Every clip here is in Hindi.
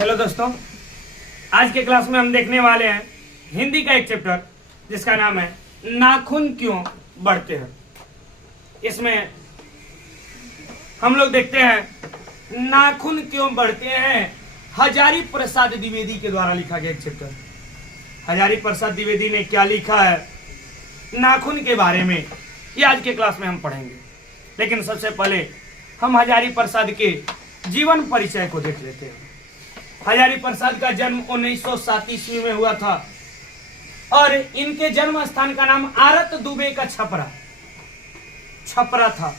हेलो दोस्तों, आज के क्लास में हम देखने वाले हैं हिंदी का एक चैप्टर जिसका नाम है नाखून क्यों बढ़ते हैं। इसमें हम लोग देखते हैं नाखून क्यों बढ़ते हैं। हजारी प्रसाद द्विवेदी के द्वारा लिखा गया एक चैप्टर। हजारी प्रसाद द्विवेदी ने क्या लिखा है नाखून के बारे में, ये आज के क्लास में हम पढ़ेंगे। लेकिन सबसे पहले हम हजारी प्रसाद के जीवन परिचय को देख लेते हैं। हजारी प्रसाद का जन्म 1907 ईस्वी में हुआ था और इनके जन्म स्थान का नाम आरत दुबे का छपरा था,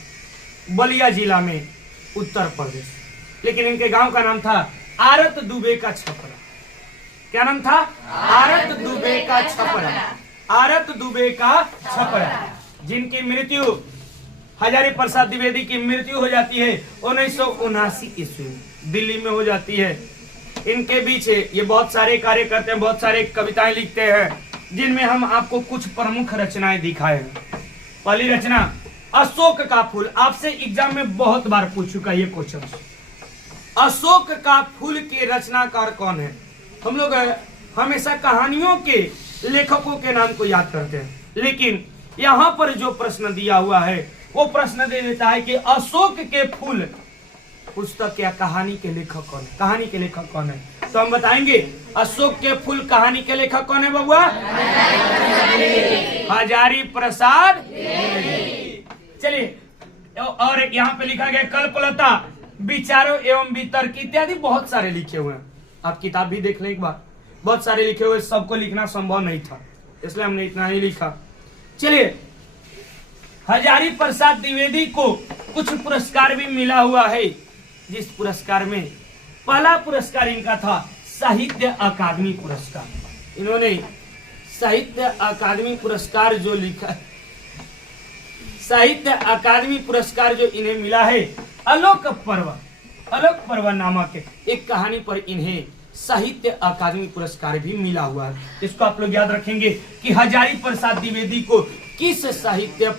बलिया जिला में, उत्तर प्रदेश। लेकिन इनके गांव का नाम था आरत दुबे का छपरा। क्या नाम था? आरत दुबे का छपरा। आरत दुबे का छपरा, जिनकी मृत्यु हजारी प्रसाद द्विवेदी की मृत्यु हो जाती है 1979 ईस्वी में, दिल्ली में हो जाती है। इनके बीच ये बहुत सारे कार्य करते हैं, बहुत सारे कविताएं लिखते हैं, जिनमें हम आपको कुछ प्रमुख रचनाएं दिखाए हैं। पहली रचना अशोक का फूल। आपसे एग्जाम में बहुत बार पूछ चुका ये क्वेश्चन। अशोक का फूल के रचनाकार कौन है? हम लोग हमेशा कहानियों के लेखकों के नाम को याद करते हैं, लेकिन यहाँ पर जो प्रश्न दिया हुआ है वो प्रश्न दे देता है कि अशोक के फूल पुस्तक या कहानी के लेखक कौन है? कहानी के लेखक कौन है? तो हम बताएंगे अशोक के फूल कहानी के लेखक कौन है बबुआ? हजारी प्रसाद। चलिए, और एक यहाँ पे लिखा गया कल्पलता, विचारों एवं वितर्क इत्यादि बहुत सारे लिखे हुए हैं। आप किताब भी देख लें एक बार, बहुत सारे लिखे हुए, सबको लिखना संभव नहीं था, इसलिए हमने इतना ही लिखा। चलिए, हजारी प्रसाद द्विवेदी को कुछ पुरस्कार भी मिला हुआ है, जिस पुरस्कार में पहला पुरस्कार इनका था साहित्य अकादमी पुरस्कार। इन्होंने साहित्य अकादमी पुरस्कार जो लिखा, साहित्य अकादमी पुरस्कार जो इन्हें मिला है, आलोक पर्व नामक एक कहानी पर इन्हें साहित्य अकादमी पुरस्कार भी मिला हुआ है। इसको आप लोग याद रखेंगे कि हजारी प्रसाद द्विवेदी को किस साहित्य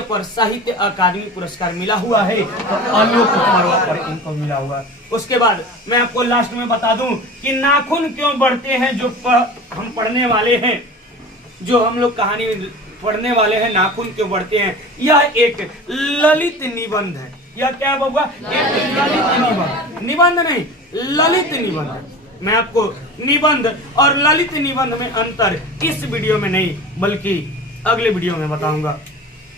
पर साहित्य अकादमी पुरस्कार मिला हुआ है, तो आलोक पर्व पर इनको मिला हुआ है। उसके बाद मैं आपको लास्ट में बता दूं कि नाखून क्यों बढ़ते हैं, जो हम पढ़ने वाले हैं, जो हम लोग कहानी पढ़ने वाले हैं, नाखून क्यों बढ़ते हैं, यह एक ललित निबंध है। यह क्या बबुआ? एक ललित निबंध, निबंध नहीं, ललित निबंध। मैं आपको निबंध और ललित निबंध में अंतर इस वीडियो में नहीं बल्कि अगले वीडियो में बताऊंगा।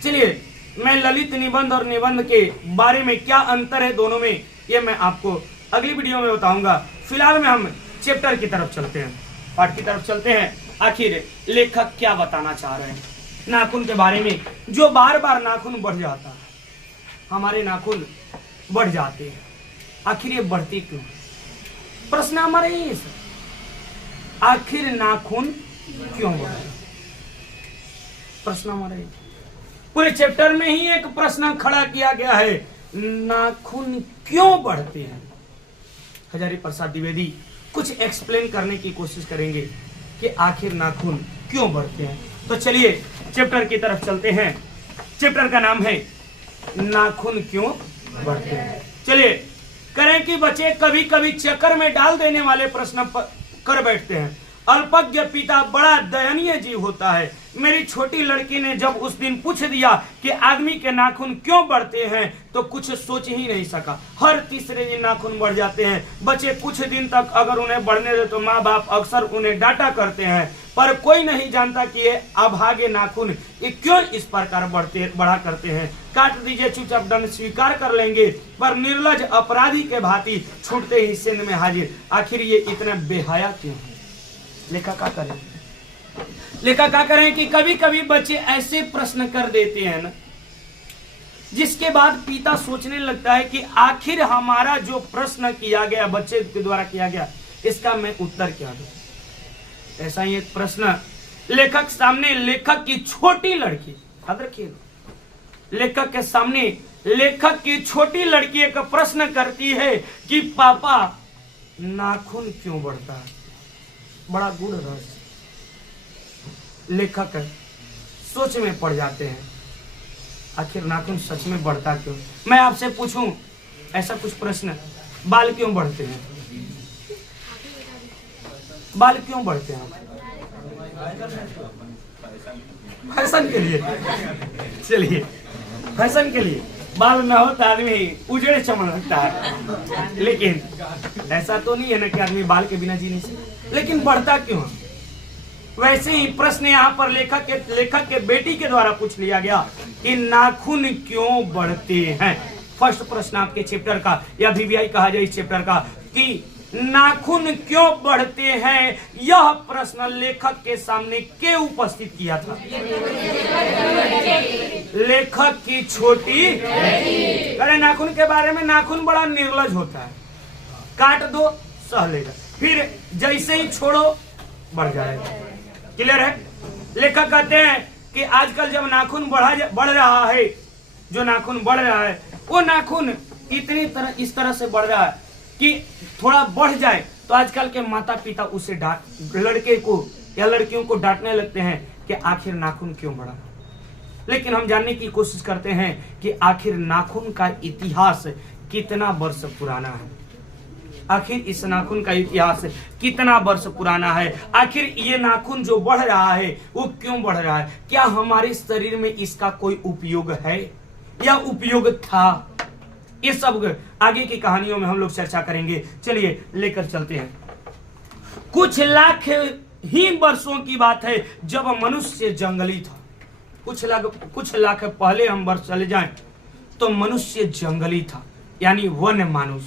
चलिए, मैं ललित निबंध और निबंध के बारे में क्या अंतर है दोनों में, ये मैं आपको अगली वीडियो में बताऊंगा। फिलहाल में हम चैप्टर की तरफ चलते हैं, पाठ की तरफ चलते हैं। आखिर लेखक क्या बताना चाह रहे हैं नाखून के बारे में? जो बार बार नाखून बढ़ जाता है, हमारे नाखून बढ़ जाते हैं, आखिर ये बढ़ती क्यों? प्रश्न हमारा यही है सर, आखिर नाखून क्यों बढ़े? प्रश्न हमारा यही। पूरे चैप्टर में ही एक प्रश्न खड़ा किया गया है, नाखून क्यों बढ़ते हैं। हजारी प्रसाद द्विवेदी कुछ एक्सप्लेन करने की कोशिश करेंगे कि आखिर नाखून क्यों बढ़ते हैं। तो चलिए चैप्टर की तरफ चलते हैं। चैप्टर का नाम है नाखून क्यों बढ़ते हैं। चलिए, करें कि बच्चे कभी कभी चक्कर में डाल देने वाले प्रश्न कर बैठते हैं। अल्पज्ञ पिता बड़ा दयनीय जीव होता है। मेरी छोटी लड़की ने जब उस दिन पूछ दिया कि आदमी के नाखून क्यों बढ़ते हैं, तो कुछ सोच ही नहीं सका। हर तीसरे दिन नाखून बढ़ जाते हैं। बच्चे कुछ दिन तक अगर उन्हें बढ़ने दे तो माँ बाप अक्सर उन्हें डांटा करते हैं, पर कोई नहीं जानता कि ये अभागे नाखून ये क्यों इस प्रकार बढ़ा करते हैं। काट दीजिए, चुपचाप दंड स्वीकार कर लेंगे, पर निर्लज अपराधी के भांति छूटते ही सिंध में हाजिर। आखिर ये इतना बेहया क्यों है? लेखक क्या करें कि कभी कभी बच्चे ऐसे प्रश्न कर देते हैं ना, जिसके बाद पिता सोचने लगता है कि आखिर हमारा जो प्रश्न किया गया, बच्चे के द्वारा किया गया, इसका मैं उत्तर क्या दूं। ऐसा ही एक प्रश्न लेखक सामने, लेखक की छोटी लड़की, याद रखिए, लेखक के सामने लेखक की छोटी लड़की एक प्रश्न करती है कि पापा नाखून क्यों बढ़ता है। बड़ा गूढ़ रहस्य। लेखक सोच में पड़ जाते हैं, आखिर नाखून सच में बढ़ता क्यों। मैं आपसे पूछूं ऐसा कुछ प्रश्न बाल क्यों बढ़ते हैं? बाल क्यों बढ़ते हैं? फैशन के लिए। चलिए, फैशन के लिए बाल ना हो तो आदमी उजड़े चमन लगता है, लेकिन ऐसा तो नहीं है ना कि आदमी बाल के बिना जी नहीं सकता। लेकिन बढ़ता क्यों है? वैसे ही प्रश्न यहाँ पर लेखक के बेटी के द्वारा पूछ लिया गया कि नाखून क्यों बढ़ते हैं। फर्स्ट प्रश्न आपके चैप्टर का या VVI कहा जाए इस चैप्टर का कि नाखून क्यों बढ़ते हैं, यह प्रश्न लेखक के सामने के उपस्थित किया था? लेखक की छोटी। अरे नाखून के बारे में, नाखून बड़ा निर्लज होता है, काट दो सह लेगा, फिर जैसे ही छोड़ो बढ़ जाएगा। क्लियर है? लेखक कहते हैं कि आजकल जब नाखून बढ़ रहा है, जो नाखून बढ़ रहा है वो नाखून इस तरह से बढ़ रहा है कि थोड़ा बढ़ जाए तो आजकल के माता पिता उसे लड़के को या लड़कियों को डांटने लगते हैं कि आखिर नाखून क्यों बढ़ा। लेकिन हम जानने की कोशिश करते हैं कि आखिर नाखून का इतिहास कितना वर्ष पुराना है। आखिर इस नाखून का इतिहास कितना वर्ष पुराना है। आखिर ये नाखून जो बढ़ रहा है वो क्यों बढ़ रहा है? क्या हमारे शरीर में इसका कोई उपयोग है या उपयोग था? ये सब आगे की कहानियों में हम लोग चर्चा करेंगे। चलिए लेकर चलते हैं। कुछ लाख ही वर्षों की बात है जब मनुष्य जंगली था। कुछ लाख पहले हम वर्ष चले जाएं तो मनुष्य जंगली था, यानी वन मानुष।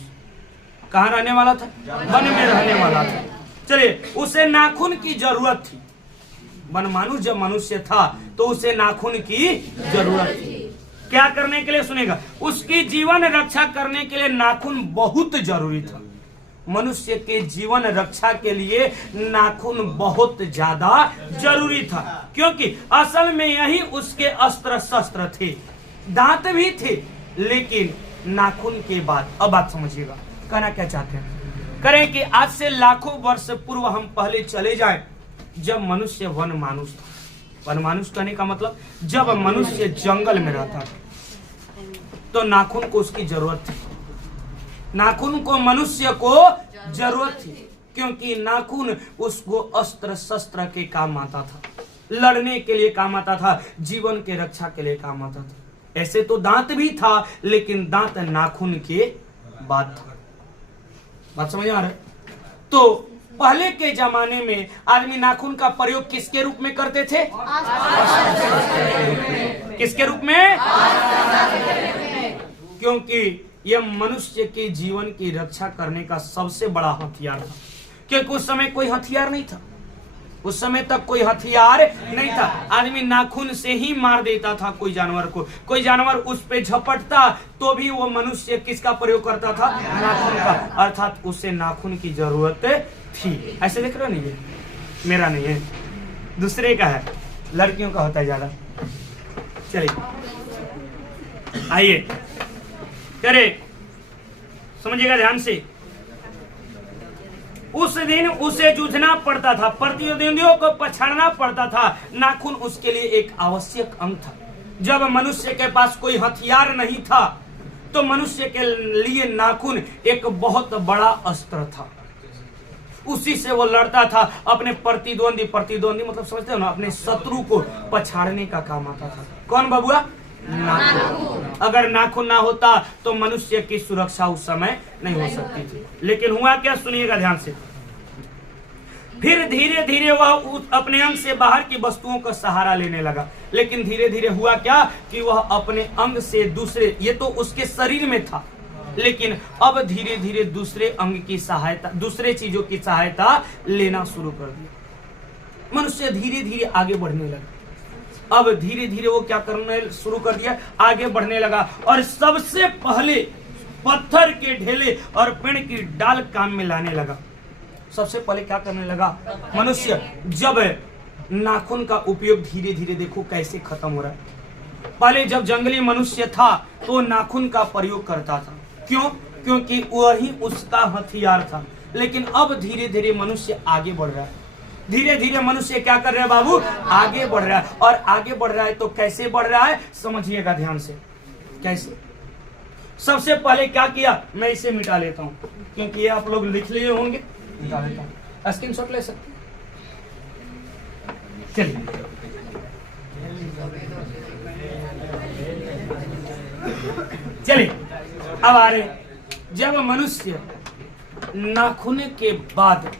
कहाँ रहने वाला था? वन में रहने वाला था। चलिए, उसे नाखून की जरूरत थी। वन मानुष जब मनुष्य था तो उसे नाखून की जरूरत थी। क्या करने के लिए? सुनेगा, उसकी जीवन रक्षा करने के लिए नाखून बहुत जरूरी था। मनुष्य के जीवन रक्षा के लिए नाखून बहुत ज्यादा जरूरी था, क्योंकि असल में यही उसके अस्त्र शस्त्र थे। दांत भी थे, लेकिन नाखून के बाद, अब बात समझिएगा, कहना क्या चाहते हैं? करें कि आज से लाखों वर्ष पूर्व हम पहले चले जाएं, जब मनुष्य वन मानुष था। वन मानुष कहने का मतलब जब मनुष्य जंगल में रहता था तो नाखून को उसकी जरूरत थी। नाखून को मनुष्य को जरूरत थी, क्योंकि नाखून उसको अस्त्र शस्त्र के काम आता था, लड़ने के लिए काम आता था, जीवन के रक्षा के लिए काम आता था। ऐसे तो दांत भी था, लेकिन दांत नाखून के बाद था। बात समझ आ रहा है? तो पहले के जमाने में आदमी नाखून का प्रयोग किसके रूप में करते थे? किसके रूप में? क्योंकि यह मनुष्य के जीवन की रक्षा करने का सबसे बड़ा हथियार था। क्योंकि उस समय कोई हथियार नहीं था, उस समय तक कोई हथियार नहीं था। आदमी नाखून से ही मार देता था कोई जानवर को। कोई जानवर उस पे झपटता तो भी वो मनुष्य किसका प्रयोग करता था? नाखून का। अर्थात उसे नाखून की जरूरत थी। ऐसे देख रहे हो? नहीं है मेरा, नहीं है, दूसरे का है, लड़कियों का होता है ज्यादा। चलिए आइए करे, समझिएगा ध्यान से। उस दिन उसे जूझना पड़ता था, प्रतिद्वंदियों को पछाड़ना पड़ता था। नाखून उसके लिए एक आवश्यक अंग था। जब मनुष्य के पास कोई हथियार नहीं था तो मनुष्य के लिए नाखून एक बहुत बड़ा अस्त्र था। उसी से वो लड़ता था, अपने प्रतिद्वंदी मतलब समझते हो ना, अपने शत्रु को पछाड़ने का काम आता था। कौन बबुआ? नाखून। अगर नाखून ना होता तो मनुष्य की सुरक्षा उस समय नहीं हो सकती थी। लेकिन हुआ क्या? सुनिएगा ध्यान से। फिर धीरे धीरे वह अपने अंग से बाहर की वस्तुओं का सहारा लेने लगा। लेकिन धीरे धीरे हुआ क्या कि वह अपने अंग से दूसरे, ये तो उसके शरीर में था, लेकिन अब धीरे धीरे दूसरे अंग की सहायता, दूसरे चीजों की सहायता लेना शुरू कर दिया। मनुष्य धीरे धीरे आगे बढ़ने लगा। अब धीरे धीरे वो क्या करने शुरू कर दिया? आगे बढ़ने लगा। और सबसे पहले पत्थर के ढेले और पेड़ की डाल काम में लाने लगा। सबसे पहले क्या करने लगा मनुष्य? जब नाखून का उपयोग धीरे धीरे, देखो कैसे खत्म हो रहा है। पहले जब जंगली मनुष्य था तो नाखून का प्रयोग करता था। क्यों? क्योंकि वही उसका हथियार था। लेकिन अब धीरे धीरे मनुष्य आगे बढ़ रहा है। धीरे धीरे मनुष्य क्या कर रहा है बाबू? आगे बढ़ रहा है। और आगे बढ़ रहा है तो कैसे बढ़ रहा है? समझिएगा ध्यान से। कैसे? सबसे पहले क्या किया, मैं इसे मिटा लेता हूं क्योंकि ये आप लोग लिख लिए होंगे, मिटा लेता हूं, स्क्रीनशॉट ले सकते हैं। चलिए चलिए अब आ रहे, जब मनुष्य नाखून के बाद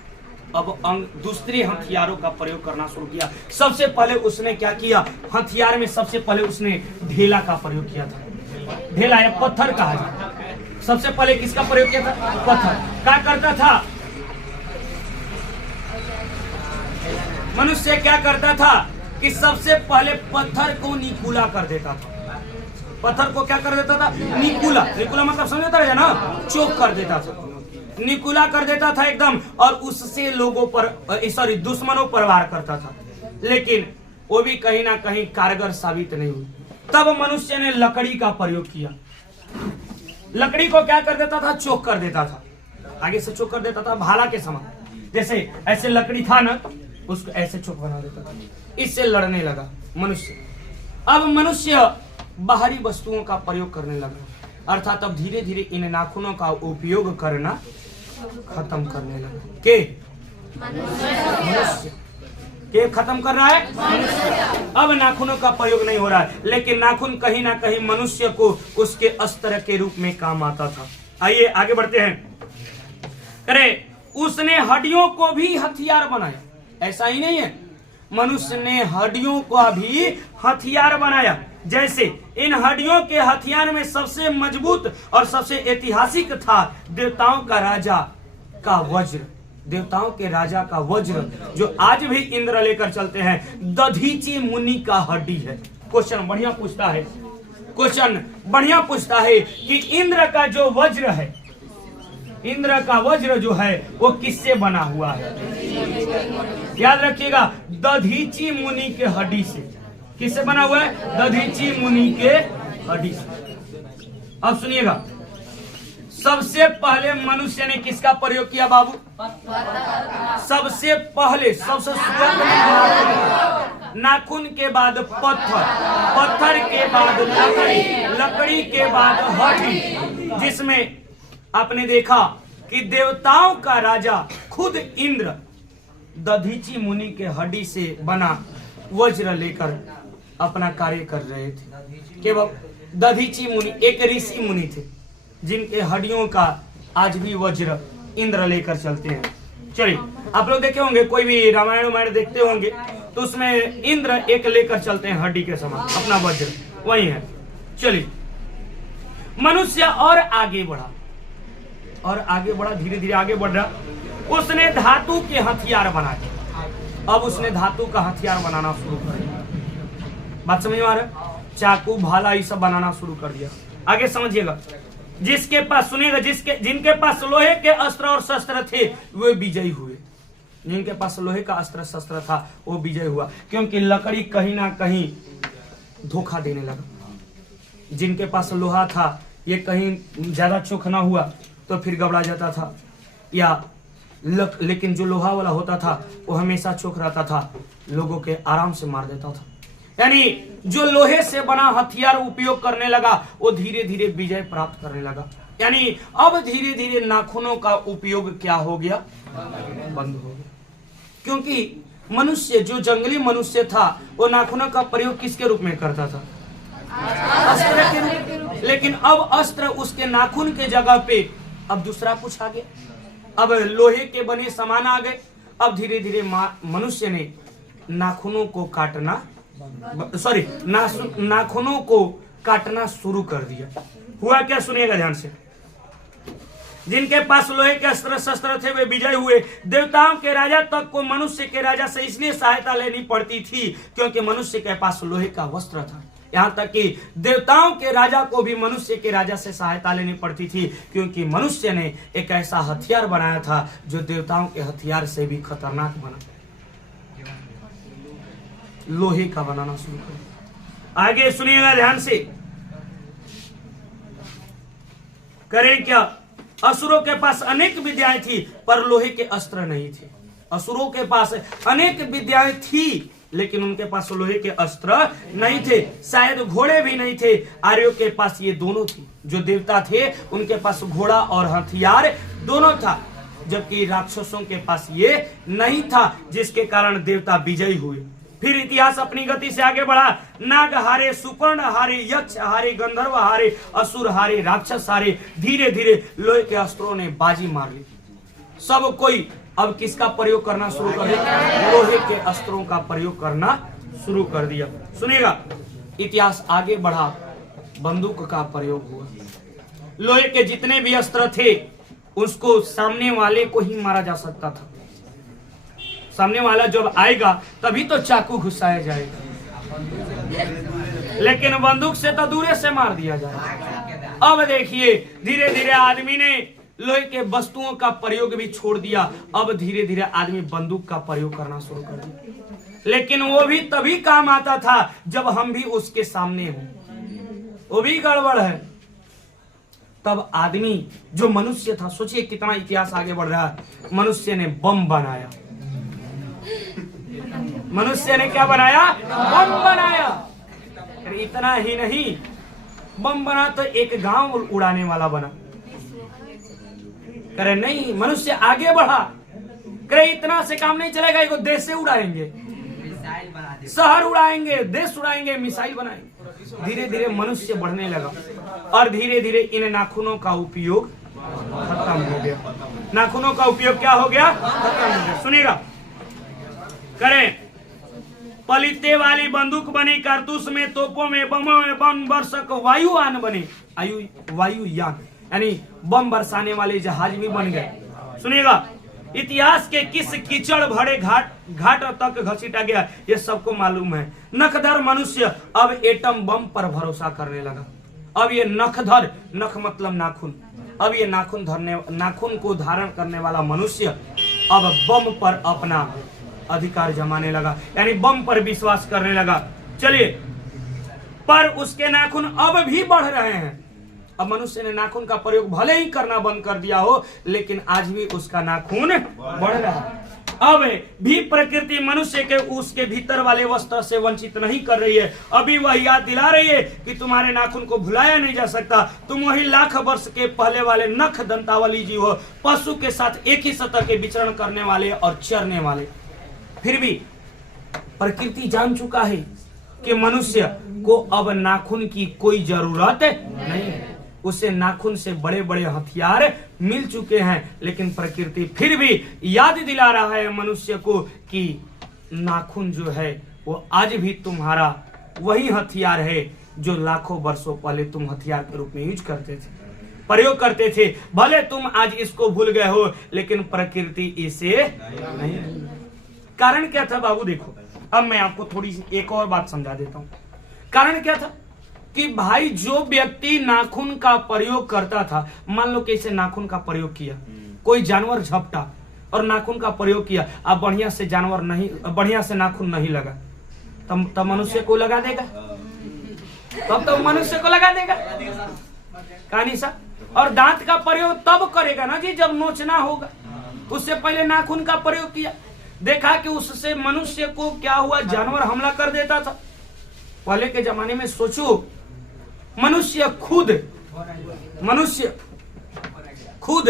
अब दूसरे हथियारों का प्रयोग करना शुरू किया। सबसे पहले उसने क्या किया, हथियार में सबसे पहले उसने ढेला का प्रयोग किया था। ढेला या पत्थर कहा जाता है। सबसे पहले किसका प्रयोग किया था, पत्थर। क्या करता था मनुष्य, क्या करता था कि सबसे पहले पत्थर को निकुला कर देता था। पत्थर को क्या कर देता था, निकुला। निकुला मतलब समझता है ना, चोक कर देता था, निकुला कर देता था एकदम, और उससे लोगों पर सॉरी दुश्मनों पर वार करता था। लेकिन वो भी कहीं ना कहीं कारगर साबित नहीं हुई। तब मनुष्य ने लकड़ी का प्रयोग किया। लकड़ी को क्या कर देता था, चोक कर देता था, आगे से चोक कर देता था, भाला के समान। जैसे ऐसे लकड़ी था ना, उसको ऐसे चोक बना देता था। इससे लड़ने लगा मनुष्य। अब मनुष्य बाहरी वस्तुओं का प्रयोग करने लगा, अर्थात अब धीरे धीरे इन नाखूनों का उपयोग करना खत्म करने लगा। के मनुष्य के खत्म कर रहा है। अब नाखूनों का प्रयोग नहीं हो रहा है, लेकिन नाखून कहीं ना कहीं मनुष्य को उसके अस्त्र के रूप में काम आता था। आइए आगे बढ़ते हैं। अरे उसने हड्डियों को भी हथियार बनाया। ऐसा ही नहीं है, मनुष्य ने हड्डियों को भी हथियार बनाया। जैसे इन हड्डियों के हथियार में सबसे मजबूत और सबसे ऐतिहासिक था देवताओं का राजा का वज्र। देवताओं के राजा का वज्र जो आज भी इंद्र लेकर चलते हैं, दधीची मुनि का हड्डी है। क्वेश्चन बढ़िया पूछता है, क्वेश्चन बढ़िया पूछता है कि इंद्र का जो वज्र है, इंद्र का वज्र जो है वो किससे बना हुआ है? याद रखिएगा, दधीची मुनि के हड्डी से। किससे बना हुआ है? दधीची मुनि के हड्डी से। अब सुनिएगा, सबसे पहले मनुष्य ने किसका प्रयोग किया बाबू? सबसे पहले, सबसे नाखून के बाद पत्थर, पत्थर के बाद लकड़ी, लकड़ी के बाद हड्डी, जिसमें आपने देखा कि देवताओं का राजा खुद इंद्र दधीची मुनि के हड्डी से बना वज्र लेकर अपना कार्य कर रहे थे। केवल दधीची मुनि एक ऋषि मुनि थे जिनके हड्डियों का आज भी वज्र इंद्र लेकर चलते हैं। चलिए, आप लोग देखे होंगे, कोई भी रामायण देखते होंगे तो उसमें इंद्र एक लेकर चलते हैं हड्डी के समान, अपना वज्र वही है। चलिए, मनुष्य और आगे बढ़ा, और आगे बढ़ा, धीरे धीरे आगे बढ़ रहा। उसने धातु के हथियार बनाए। अब उसने धातु का हथियार बनाना शुरू कर दिया। बात समझ में आ रहा? चाकू, भाला, ये सब बनाना शुरू कर दिया। आगे समझिएगा, जिसके पास, सुनिएगा, जिनके पास लोहे के अस्त्र और शस्त्र थे वे विजयी हुए। जिनके पास लोहे का अस्त्र शस्त्र था वो विजय हुआ, क्योंकि लकड़ी कहीं ना कहीं धोखा देने लगा। जिनके पास लोहा था ये कहीं ज्यादा चोख ना हुआ तो फिर घबरा जाता था, या लेकिन जो लोहा वाला होता था वो हमेशा चोख रहता था, लोगों के आराम से मार देता था। यानी जो लोहे से बना हथियार उपयोग करने लगा वो धीरे धीरे विजय प्राप्त करने लगा। यानी अब धीरे धीरे नाखूनों का उपयोग क्या हो गया? बंद हो गया। क्योंकि मनुष्य, जो जंगली मनुष्य था, वो नाखूनों का प्रयोग किसके रूप में करता था? अस्त्र के रूप। लेकिन अब अस्त्र उसके नाखून के जगह पे अब दूसरा कुछ आ गया। अब लोहे के बने सामान आ गए। अब धीरे धीरे मनुष्य ने नाखूनों को काटना, सॉरी, नाखूनों को काटना शुरू कर दिया। हुआ क्या? सुनिएगा ध्यान से। जिनके पास लोहे के अस्त्र शस्त्र थे वे विजय हुए। देवताओं के राजा तक को मनुष्य के राजा से इसलिए सहायता लेनी पड़ती थी क्योंकि मनुष्य के पास लोहे का वस्त्र था। यहाँ तक कि देवताओं के राजा को भी मनुष्य के राजा से सहायता लेनी पड़ती थी, क्योंकि मनुष्य ने एक ऐसा हथियार बनाया था जो देवताओं के हथियार से भी खतरनाक बना, लोहे का बनाना शुरू कर। आगे सुनिएगा ध्यान से। करें क्या? असुरों के पास अनेक विद्याएं थी पर लोहे के अस्त्र नहीं थे। असुरों के पास अनेक विद्याएं थी लेकिन उनके पास लोहे के अस्त्र नहीं थे, शायद घोड़े भी नहीं थे। आर्यों के पास ये दोनों थे, जो देवता थे उनके पास घोड़ा और हथियार दोनों था, जबकि राक्षसों के पास ये नहीं था, जिसके कारण देवता विजयी हुए। फिर इतिहास अपनी गति से आगे बढ़ा। नाग हारे, सुपर्ण हारे, यक्ष हारे, गंधर्व हारे, असुर हारे, राक्षस हारे। धीरे धीरे लोहे के अस्त्रों ने बाजी मार ली। सब कोई अब किसका प्रयोग करना शुरू कर दिया? लोहे के अस्त्रों का प्रयोग करना शुरू कर दिया। सुनिएगा, इतिहास आगे बढ़ा, बंदूक का प्रयोग हुआ। लोहे के जितने भी अस्त्र थे उसको सामने वाले को ही मारा जा सकता था। सामने वाला जब आएगा तभी तो चाकू घुसाया जाएगा, लेकिन बंदूक से तो दूर से मार दिया जाएगा। अब देखिए, धीरे धीरे आदमी ने लोहे के वस्तुओं का प्रयोग भी छोड़ दिया। अब धीरे धीरे आदमी बंदूक का प्रयोग करना शुरू कर दिया, लेकिन वो भी तभी काम आता था जब हम भी उसके सामने हो। वो भी गड़बड़ है। तब आदमी जो मनुष्य था, सोचिए कितना इतिहास आगे बढ़ रहा है। मनुष्य ने बम बनाया। मनुष्य ने क्या बनाया? बम बनाया। अरे इतना ही नहीं, बम बना तो एक गांव उड़ाने वाला बना। करे नहीं, मनुष्य आगे बढ़ा। करे इतना से काम नहीं चलेगा, इसको देश से उड़ाएंगे, शहर उड़ाएंगे, देश उड़ाएंगे, मिसाइल बनाएंगे। धीरे धीरे मनुष्य बढ़ने लगा और धीरे धीरे इन नाखूनों का उपयोग खत्म हो गया। नाखूनों का उपयोग क्या हो गया? खत्म हो गया। सुनिएगा, करें पलिते वाली बंदूक बनी, कारतूस में, तोपों में, बमों में, बम वर्षक वायुयान बने। वायुयान यानी बम बरसाने वाले जहाज भी बन गए। सुनिएगा, इतिहास के किस कीचड़ भरे घाट तक घसीटा गया, ये सबको मालूम है। नखधर मनुष्य अब एटम बम पर भरोसा करने लगा। अब ये नखधर, नख मतलब नाखून, अब ये नाखून को धारण करने वाला मनुष्य अब बम पर अपना अधिकार जमाने लगा, यानी बम पर विश्वास करने लगा। चलिए, पर उसके नाखून अब भी बढ़ रहे हैं। अब मनुष्य ने नाखून का प्रयोग भले ही करना बंद कर दिया हो, लेकिन आज भी उसका नाखून बढ़ रहा है। अब भी प्रकृति मनुष्य के उसके भीतर वाले वस्त्र से वंचित नहीं कर रही है। अभी वह याद दिला रही है कि तुम्हारे नाखून को भुलाया नहीं जा सकता। तुम वही लाख वर्ष के पहले वाले नख दंतावली जीव हो, पशु के साथ एक ही सतह के विचरण करने वाले और चरने वाले। फिर भी प्रकृति जान चुका है कि मनुष्य को अब नाखून की कोई जरूरत नहीं है। उसे नाखून से बड़े बड़े हथियार मिल चुके हैं, लेकिन प्रकृति फिर भी याद दिला रहा है मनुष्य को कि नाखून जो है वो आज भी तुम्हारा वही हथियार है जो लाखों वर्षों पहले तुम हथियार के रूप में यूज करते थे, प्रयोग करते थे। भले तुम आज इसको भूल गए हो, लेकिन प्रकृति इसे नहीं। कारण क्या था बाबू? देखो, अब मैं आपको थोड़ी सी एक और बात समझा देता हूं। कारण क्या था कि भाई, जो व्यक्ति नाखून का प्रयोग करता था, मान लो कि इसे नाखून का प्रयोग किया, कोई जानवर झपटा और नाखून का प्रयोग किया, अब बढ़िया से जानवर नहीं, बढ़िया से नाखून नहीं लगा, तब मनुष्य को लगा देगा। तब तो मनुष्य को लगा देगा कहानी सा। और दांत का प्रयोग तब करेगा ना जी जब नोचना होगा। उससे पहले नाखून का प्रयोग किया, देखा कि उससे मनुष्य को क्या हुआ, जानवर हमला कर देता था। पहले के जमाने में सोचो, मनुष्य खुद